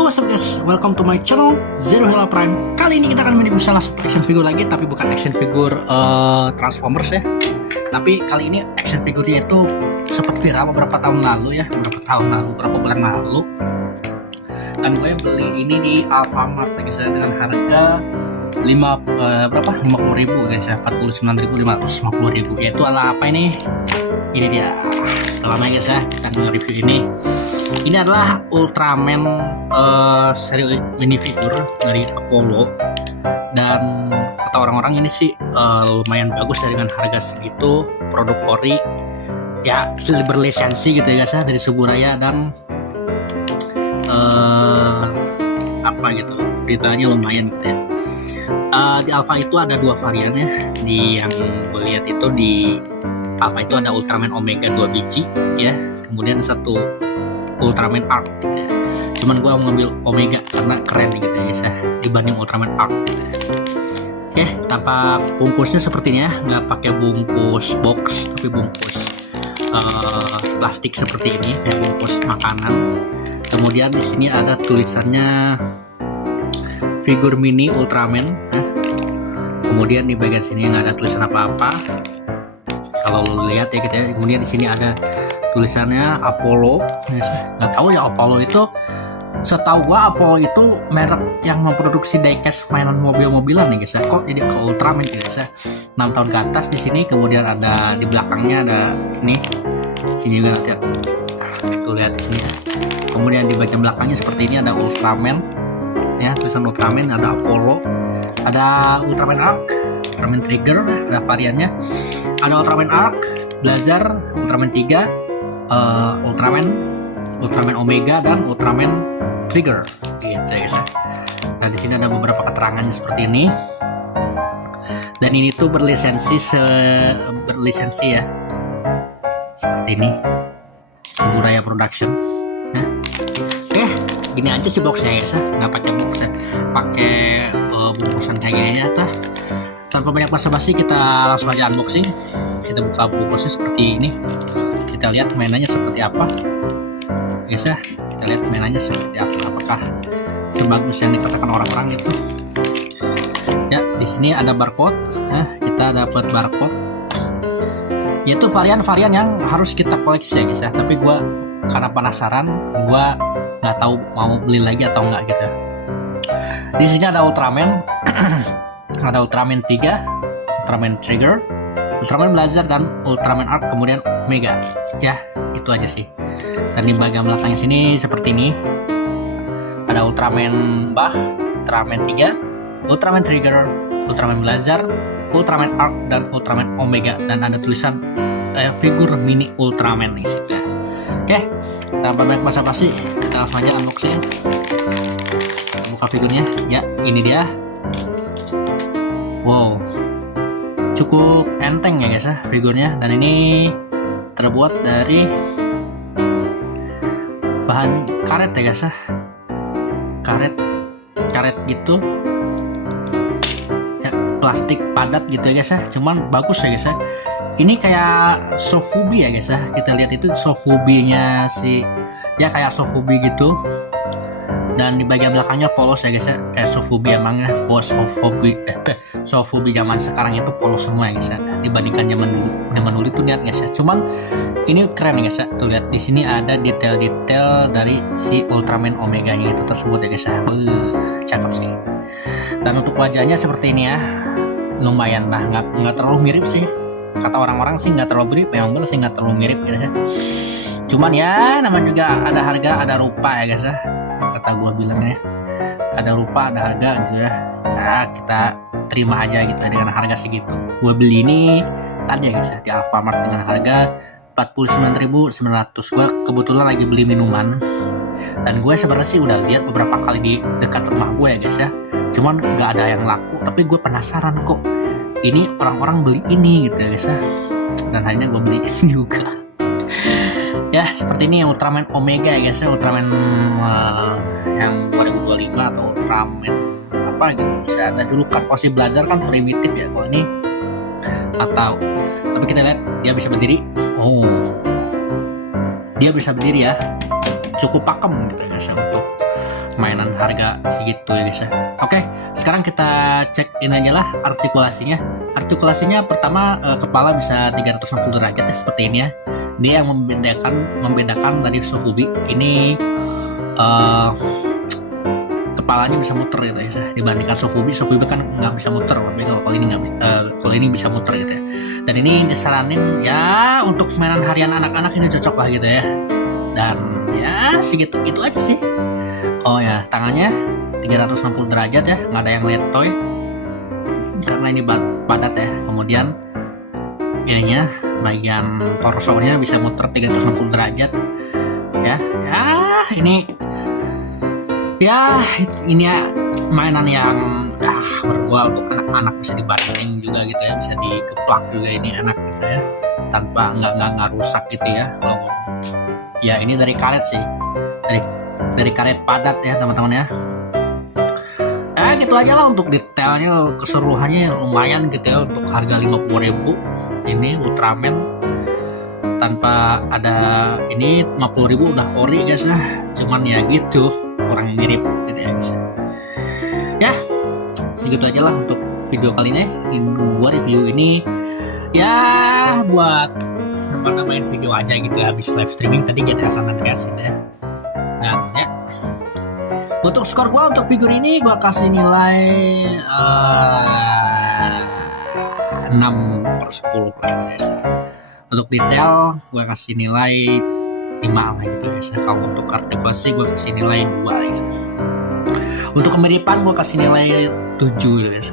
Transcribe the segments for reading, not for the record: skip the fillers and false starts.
Yo, what's up guys? Welcome to my channel Zero Hela Prime. Kali ini kita akan menjadi salah satu action figure lagi, tapi bukan action figure Transformers ya. Tapi kali ini action figurnya itu sempat viral beberapa tahun lalu ya, beberapa bulan lalu. Dan gue beli ini di Alfamart guys ya, dengan harga 50.000 guys ya, 49.550.000. Yaitu adalah apa ini? Ini dia. Setelah lama guys ya, kita nge-review ini. Ini adalah Ultraman seri minifigure dari Apollo, dan kata orang-orang ini sih lumayan bagus dengan harga segitu, produk ori ya, berlisensi gitu ya guys ya, dari Suburaya, dan apa gitu, beritanya lumayan gitu ya. Di Alpha itu ada dua varian ya, di yang gue lihat itu di Alpha itu ada Ultraman Omega 2 biji ya, kemudian satu Ultraman Arc gitu ya. Cuman gue mau ngambil Omega karena keren gitu ya dibanding Ultraman Arc gitu. Oke, tampak bungkusnya seperti ini ya, nggak pakai bungkus box tapi bungkus plastik seperti ini, kayak bungkus makanan. Kemudian di sini ada tulisannya figur mini Ultraman ya. Kemudian di bagian sini nggak ada tulisan apa-apa kalau lo lihat ya gitu ya. Kemudian di sini ada tulisannya Apollo, nggak tahu ya Apollo itu, setahu gua Apollo itu merek yang memproduksi diecast mainan mobil-mobilan nih guys ya. Kok jadi ke Ultraman gitu guys ya, 6 tahun ke atas di sini. Kemudian ada di belakangnya ada ini, sini juga lihat tuh, lihat di sini ya. Kemudian di bagian belakangnya seperti ini ada Ultraman ya, tulisan Ultraman, ada Apollo, ada Ultraman Arc, Ultraman Trigger, ada variannya, ada Ultraman Arc, Blazer, Ultraman 3, Ultraman Omega, dan Ultraman Trigger gitu ya. Nah di sini ada beberapa keterangan seperti ini, dan ini tuh berlisensi ya, seperti ini, Suburaya Production. Nah, oke, gini aja sih boxnya ya, nggak pakai box ya, pakai bungkusan kayak gini aja. Tanpa banyak basa-basi kita langsung aja unboxing. Kita buka bungkusnya seperti ini. Kita lihat mainannya seperti apa guys ya, kita lihat mainannya seperti apa, apakah sebagus yang dikatakan orang-orang itu ya. Di sini ada barcode, kita dapat barcode, yaitu varian-varian yang harus kita koleksi ya guys ya. Tapi gua karena penasaran, gua nggak tahu mau beli lagi atau enggak gitu. Di sini ada Ultraman ada Ultraman 3, Ultraman Trigger, Ultraman Blazer, dan Ultraman Arc, kemudian Omega ya, itu aja sih. Dan di bagian belakangnya sini seperti ini, ada Ultraman Bah, Ultraman 3, Ultraman Trigger, Ultraman Blazer, Ultraman Arc, dan Ultraman Omega, dan ada tulisan figur mini Ultraman nih sih. Oke, tanpa banyak basa-basi kita langsung aja unboxing. Buka figurnya ya, ini dia. Wow, cukup enteng ya guys ya figurnya, dan ini terbuat dari bahan karet ya guys ya, karet gitu ya, plastik padat gitu ya guys ya, cuman bagus ya guys ya. Ini kayak Sofubi ya guys ya, kita lihat itu Sofubinya si ya, kayak Sofubi gitu. Dan di bagian belakangnya polos ya guys ya, kayak Sofubi emangnya. Sofubi zaman sekarang itu polos semua ya guys ya, dibandingkan zaman dulu tuh lihat guys ya. Cuman ini keren ya guys ya, tuh lihat di sini ada detail-detail dari si Ultraman Omega nya itu tersebut ya guys ya. Cakep sih. Dan untuk wajahnya seperti ini ya, lumayan lah, nggak terlalu mirip sih. Kata orang-orang sih nggak terlalu mirip, memang bener sih nggak terlalu mirip gitu ya. Cuman ya namanya juga ada harga ada rupa ya guys ya, kata gua bilangnya, ada rupa ada harga gitu ya. Nah, kita terima aja gitu ya dengan harga segitu. Gua beli ini tadi ya guys ya di Alfamart dengan harga 49.900. Gua kebetulan lagi beli minuman, dan gue sebenarnya sih udah lihat beberapa kali di dekat rumah gue ya guys ya, cuman nggak ada yang laku. Tapi gue penasaran kok ini orang-orang beli ini gitu ya guys ya, dan akhirnya gue beli juga. Ya seperti ini Ultraman Omega ya guys ya, Ultraman yang 2025 atau Ultraman apa gitu, bisa ada julukan. Kalau si Blazer kan primitif ya, kalau ini atau, tapi kita lihat dia bisa berdiri. Oh, dia bisa berdiri ya, cukup pakem gitu guys ya untuk mainan harga segitu ya guys ya. Oke, sekarang kita cek ini aja lah artikulasinya. Artikulasinya pertama kepala bisa 360 derajat ya, seperti ini ya. Ini yang membedakan dari Sofubi. Ini kepalanya bisa muter gitu ya, dibandingkan Sofubi kan nggak bisa muter, tapi kalau ini nggak kalau ini bisa muter gitu ya. Dan ini disaranin ya untuk mainan harian anak-anak ini cocok lah gitu ya. Dan ya segitu itu aja sih. Oh ya, tangannya 360 derajat ya, nggak ada yang letoy karena ini padat ya. Kemudian ininya bagian torsonya bisa muter 360 derajat ya. Ini ya mainan yang berguna untuk anak-anak, bisa dibanding juga gitu ya, bisa dikeplak juga ini anak gitu ya, tanpa nggak rusak gitu ya. Kalau ya ini dari karet sih, dari karet padat ya teman-teman ya. Gitu aja lah untuk detailnya, keseluruhannya lumayan gitu ya. Untuk harga 50.000 ini Ultraman tanpa ada ini 50.000 udah ori guys ya. Cuman ya gitu, kurang mirip gitu ya guys ya. Segitu aja lah untuk video kali ini. Gua review ini ya buat nambah-nambahin video aja gitu ya, habis live streaming tadi GTA San Andreas gitu ya. Dan ya untuk skor gua untuk figur ini gua kasih nilai 6/10 guys. Untuk detail gua kasih nilai 5 lah gitu guys. Kalau untuk artikulasi gua kasih nilai 2 guys. Untuk kemiripan gua kasih nilai 7 gitu guys.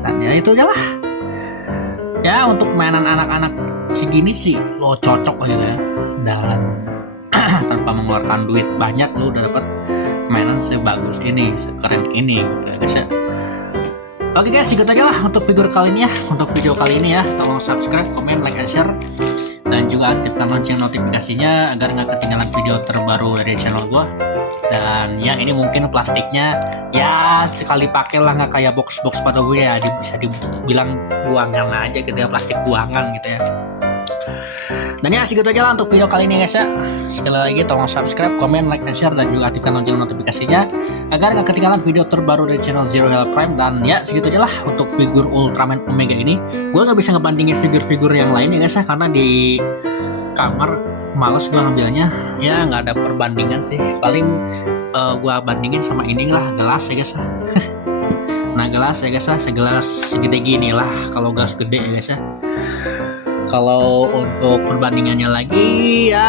Dan ya itu aja lah. Ya untuk mainan anak-anak segini sih lo cocok gitu ya. Dan tanpa mengeluarkan duit banyak lo udah dapat mainan sebagus ini, sekeren ini gitu ya guys ya. Oke guys, segitu aja lah untuk figur kali ini ya. Untuk video kali ini ya, tolong subscribe, komen, like, and share, dan juga aktifkan lonceng notifikasinya agar nggak ketinggalan video terbaru dari channel gua. Dan ya ini mungkin plastiknya ya sekali pakai lah, nggak kayak box pada gue ya, bisa dibilang buangan aja gitu ya, plastik buangan gitu ya. Dan ya segitu aja lah untuk video kali ini guys ya. Sekali lagi tolong subscribe, komen, like, dan share, dan juga aktifkan lonceng notifikasinya agar nggak ketinggalan video terbaru dari channel Zero Hell Prime. Dan ya segitu aja lah untuk figur Ultraman Omega ini. Gue nggak bisa ngebandingin figur-figur yang lain ya guys ya, karena di kamar males gue ngambilnya. Ya nggak ada perbandingan sih. Paling gue bandingin sama ini lah, gelas ya guys. Nah gelas ya guys, segelas segede gini lah kalau gelas gede ya guys ya. Kalau untuk perbandingannya lagi ya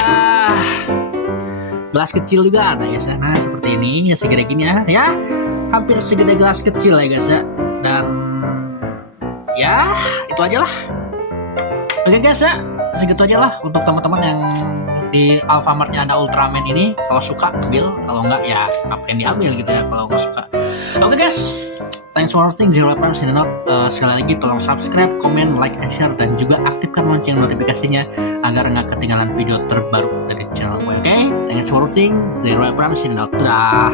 gelas kecil juga ada ya. Nah seperti ini ya, segede gini ya, hampir segede gelas kecil ya guys ya. Dan ya itu aja lah. Oke guys ya, segitu aja lah untuk teman-teman yang di Alfamartnya ada Ultraman ini. Kalau suka ambil, kalau enggak ya apa yang diambil gitu ya kalau nggak suka. Oke guys, thanks for watching Zero Prime signing out. Sekali lagi tolong subscribe, comment, like, and share, dan juga aktifkan lonceng notifikasinya agar nggak ketinggalan video terbaru dari channel gue. Oke, thanks for watching Zero Prime signing out. Dah.